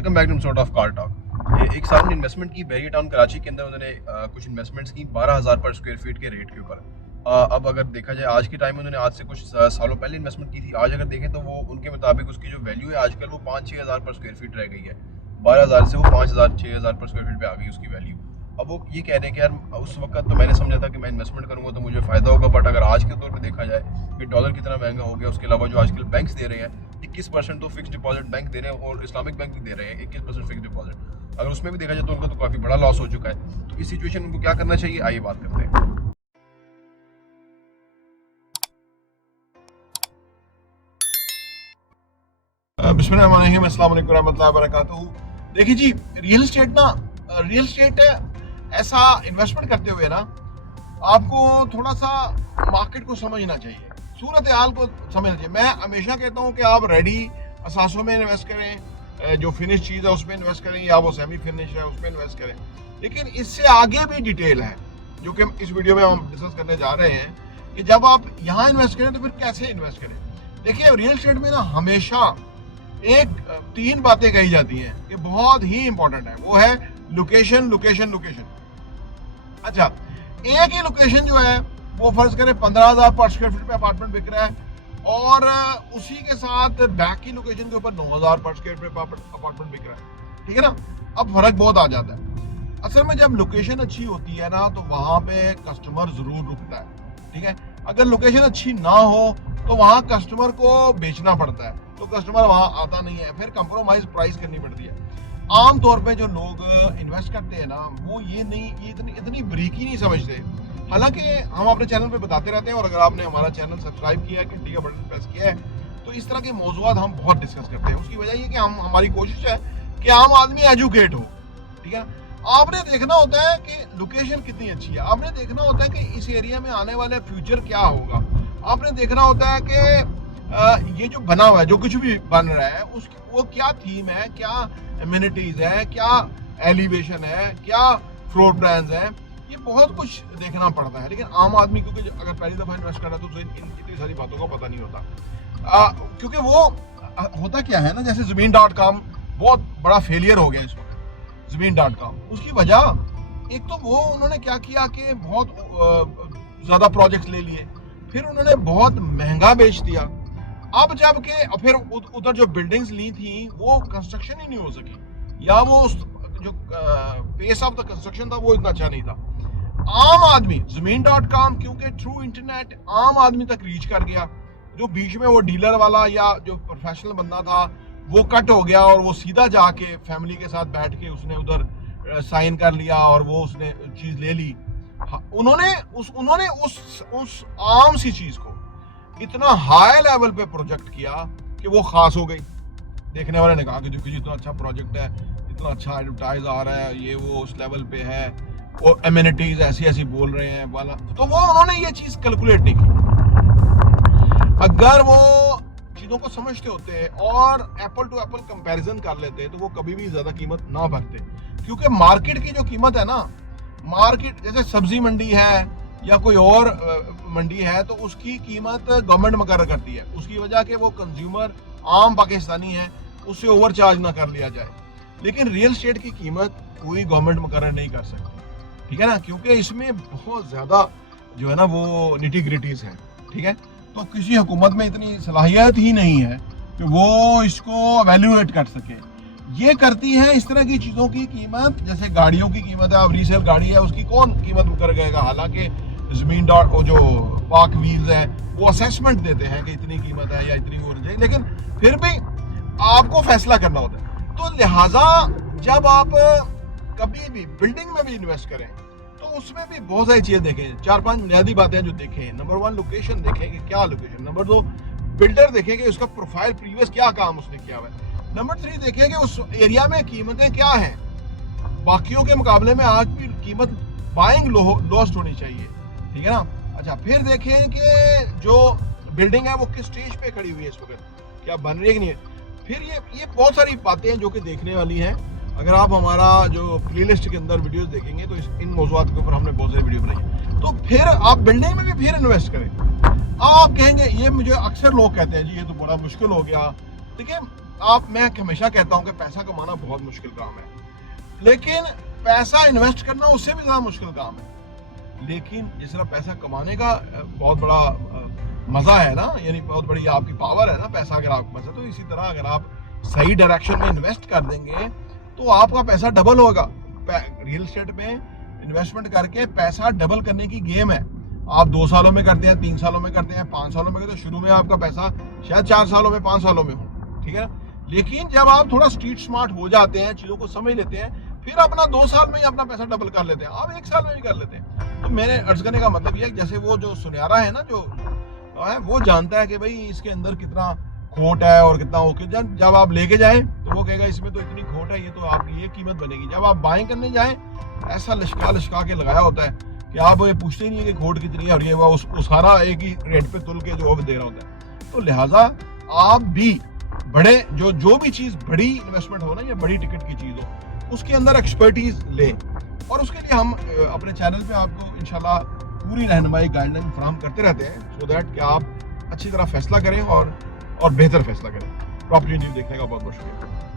Welcome back to sort of car talk. एक साहब ने इन्वेस्टमेंट की बैरियर टाउन कराची के अंदर, उन्होंने कुछ इन्वेस्टमेंट्स की 12,000 पर स्क्वायर फीट के रेट के ऊपर। अब अगर देखा जाए आज के टाइम में, उन्होंने आज से कुछ सालों पहले इन्वेस्टमेंट की थी। आज अगर देखें तो वो उनके मुताबिक उसकी जो वैल्यू है आजकल वो 5-6 हज़ार पर स्क्वायर फीट रह गई है। 12,000 से वो 5,000-6,000 पर स्क्वायर फीट पे आ गई उसकी वैल्यू। अब वो ये कह रहे हैं कि यार उस वक्त तो मैंने समझा था कि मैं इन्वेस्टमेंट करूंगा तो मुझे फ़ायदा होगा, बट अगर आज के तौर पे देखा जाए कि डॉलर कितना महंगा हो गया, उसके अलावा जो आजकल बैंक्स दे रहे हैं 21% तो फिक्स डिपॉजिट बैंक दे रहे हैं, और इस्लामिक बैंक भी दे रहे हैं 21% फिक्स डिपॉजिट। अगर उसमें भी देखा जाए तो उनका तो काफ़ी बड़ा लॉस हो चुका है। तो इस सिचुएशन में उनको क्या करना चाहिए, आइए बात करते हैं। बिस्मिल्लाहिर्रहमानिर्रहीम, अस्सलाम वालेकुम रहमतुल्लाहि व बरकातुहू। देखिए जी, रियल एस्टेट ऐसा इन्वेस्टमेंट करते हुए ना आपको थोड़ा सा मार्केट को समझना चाहिए, सूरत हाल को समझना चाहिए। मैं हमेशा कहता हूँ कि आप रेडी असासों में इन्वेस्ट करें, जो फिनिश चीज़ है उसमें इन्वेस्ट करें, या वो सेमी फिनिश है उसमें इन्वेस्ट करें। लेकिन इससे आगे भी डिटेल है जो कि इस वीडियो में हम डिस्कस करने जा रहे हैं कि जब आप यहाँ इन्वेस्ट करें तो फिर कैसे इन्वेस्ट करें। देखिए, रियल एस्टेट में ना हमेशा एक 3 बातें कही जाती हैं कि बहुत ही इंपॉर्टेंट है। वो है लोकेशन, लोकेशन, लोकेशन। अच्छा, एक ही लोकेशन जो है वो फर्ज करें 15,000 पर स्क्वायर फीट पे अपार्टमेंट बिक रहा है, और उसी के साथ बैक की लोकेशन के ऊपर 9,000 पर स्क्वायर फीट पे अपार्टमेंट बिक रहा है। ठीक है ना, अब फर्क बहुत आ जाता है। असल में जब लोकेशन अच्छी होती है ना तो वहां पे कस्टमर जरूर रुकता है। ठीक है, अगर लोकेशन अच्छी ना हो तो वहां कस्टमर को बेचना पड़ता है, तो कस्टमर वहां आता नहीं है, फिर कंप्रोमाइज प्राइस करनी पड़ती है। आमतौर पे जो लोग इन्वेस्ट करते हैं ना वो ये इतनी बरीकी नहीं समझते। हालांकि हम अपने चैनल पे बताते रहते हैं, और अगर आपने हमारा चैनल सब्सक्राइब किया है, घंटी का बटन प्रेस किया है, तो इस तरह के मौजूद हम बहुत डिस्कस करते हैं। उसकी वजह ये कि हमारी कोशिश है कि आम आदमी एजुकेट हो। ठीक है, आपने देखना होता है कि लोकेशन कितनी अच्छी है, आपने देखना होता है कि इस एरिया में आने वाले फ्यूचर क्या होगा, आपने देखना होता है कि ये जो बना हुआ है, जो कुछ भी बन रहा है उसकी वो क्या थीम है, क्या एमिनिटीज है, क्या एलिवेशन है, क्या फ्लोर प्लान्स है, ये बहुत कुछ देखना पड़ता है। लेकिन आम आदमी क्योंकि अगर पहली दफा इन्वेस्ट कर रहा है तो उसे इतनी सारी बातों का पता नहीं होता। क्योंकि वो होता क्या है ना, जैसे Zameen.com बहुत बड़ा फेलियर हो गया इस वक्त। Zameen.com, उसकी वजह एक तो वो उन्होंने क्या किया कि बहुत ज्यादा प्रोजेक्ट्स ले लिए, फिर उन्होंने बहुत महंगा बेच दिया। अब जबकि फिर उधर जो बिल्डिंग्स ली थी वो कंस्ट्रक्शन ही नहीं हो सकी, या वो जो पेस ऑफ द कंस्ट्रक्शन था वो इतना अच्छा नहीं था। आम आदमी Zameen.com क्योंकि थ्रू इंटरनेट आम आदमी तक रीच कर गया, जो बीच में वो डीलर वाला या जो प्रोफेशनल बंदा था वो कट हो गया, और वो सीधा जाके फैमिली के साथ बैठ के उसने उधर साइन कर लिया और वो उसने चीज ले ली। उन्होंने उस आम सी चीज को इतना हाई लेवल पे प्रोजेक्ट किया कि वो खास हो गई। देखने वाले ने कहा कि देखिए इतना अच्छा प्रोजेक्ट है, इतना अच्छा एडवर्टाइज आ रहा है, ये वो उस लेवल पे है, और एमिनिटीज ऐसी ऐसी बोल रहे हैं वाला, तो वो उन्होंने ये चीज कैलकुलेट नहीं की। अगर वो चीजों को समझते होते और एप्पल टू एप्पल कंपैरिजन कर लेते तो वो कभी भी ज्यादा कीमत ना भरते। क्योंकि मार्केट की जो कीमत है ना, मार्केट जैसे सब्जी मंडी है या कोई और मंडी है, तो उसकी कीमत गवर्नमेंट मुकर्रर करती है, उसकी वजह के वो कंज्यूमर आम पाकिस्तानी है उससे ओवर चार्ज ना कर लिया जाए। लेकिन रियल एस्टेट की कीमत कोई गवर्नमेंट मुकर्रर नहीं कर सकती। ठीक है ना, क्योंकि इसमें बहुत ज्यादा जो है ना वो निटी ग्रिटीज है। ठीक है, तो किसी हुकूमत में इतनी सलाहियत ही नहीं है कि वो इसको वैल्यूएट कर सके। ये करती है इस तरह की चीजों की कीमत, जैसे गाड़ियों की कीमत है, अब रीसेल गाड़ी है उसकी कौन कीमत मुकर गएगा, हालांकि जो पार्क व्हील्स है वो असेसमेंट देते हैं कि इतनी कीमत है या इतनी होनी चाहिए, लेकिन फिर भी आपको फैसला करना होता है। तो लिहाजा जब आप कभी भी बिल्डिंग में भी इन्वेस्ट करें तो उसमें भी बहुत सारी चीजें देखें, 4-5 बुनियादी बातें जो देखें। नंबर 1 लोकेशन देखें कि क्या लोकेशन, नंबर 2 बिल्डर देखें कि उसका प्रोफाइल प्रीवियस क्या काम उसने किया हुआ है, नंबर 3 देखें कि उस एरिया में कीमतें क्या हैं, बाकियों के मुकाबले में आज भी कीमत बाइंग लॉस्ट होनी चाहिए। ठीक है ना, अच्छा फिर देखें कि जो बिल्डिंग है वो किस स्टेज पे खड़ी हुई है इस वक्त, क्या बन रही है कि नहीं है। फिर ये बहुत सारी बातें हैं जो कि देखने वाली हैं। अगर आप हमारा जो प्लेलिस्ट के अंदर वीडियोस देखेंगे तो इन मौजूद के ऊपर हमने बहुत सारी वीडियो बनाई। तो फिर आप बिल्डिंग में भी फिर इन्वेस्ट करें। आप कहेंगे, ये मुझे अक्सर लोग कहते हैं जी ये तो बड़ा मुश्किल हो गया। देखिए, मैं हमेशा कहता हूँ कि पैसा कमाना बहुत मुश्किल काम है, लेकिन पैसा इन्वेस्ट करना उससे भी ज़्यादा मुश्किल काम है। लेकिन जिस तरह पैसा कमाने का बहुत बड़ा मज़ा है ना, यानी बहुत बड़ी आपकी पावर है ना पैसा अगर आपके पास है, तो इसी तरह अगर आप सही डायरेक्शन में इन्वेस्ट कर देंगे तो आपका पैसा डबल होगा। रियल एस्टेट में इन्वेस्टमेंट करके पैसा डबल करने की गेम है। आप 2 सालों में करते हैं, 3 सालों में करते हैं, 5 सालों में करते हैं, शुरू में आपका पैसा शायद 4 सालों में, 5 सालों में हो, ठीक है ना। लेकिन जब आप थोड़ा स्ट्रीट स्मार्ट हो जाते हैं, चीज़ों को समझ लेते हैं, फिर अपना 2 साल में ही अपना पैसा डबल कर लेते हैं, आप 1 साल में भी कर लेते हैं। तो मेरे अर्ज करने का मतलब ये है, जैसे वो जो सुनहरा है ना, जो है वो जानता है कि भाई इसके अंदर कितना खोट है और कितना ओके। जब आप लेके जाएं तो वो कहेगा इसमें तो इतनी खोट है, ये तो आपकी ये कीमत बनेगी। जब आप बाइंग करने जाएं, ऐसा लिशका के लगाया होता है कि आप ये पूछते ही नहीं है कि खोट कितनी है, और ये वो सारा एक ही रेट पे तुल के जो दे रहा होता है। तो लिहाजा आप भी बड़े जो भी चीज़ बड़ी इन्वेस्टमेंट हो ना, या बड़ी टिकट की चीज़ हो, उसके अंदर एक्सपर्टीज लें, और उसके लिए हम अपने चैनल पे आपको इंशाल्लाह पूरी रहनुमाई गाइडलाइन फराहम करते रहते हैं, सो दैट कि आप अच्छी तरह फैसला करें और बेहतर फैसला करें। प्रॉपर्टी न्यूज़ देखने का बहुत बहुत शुक्रिया।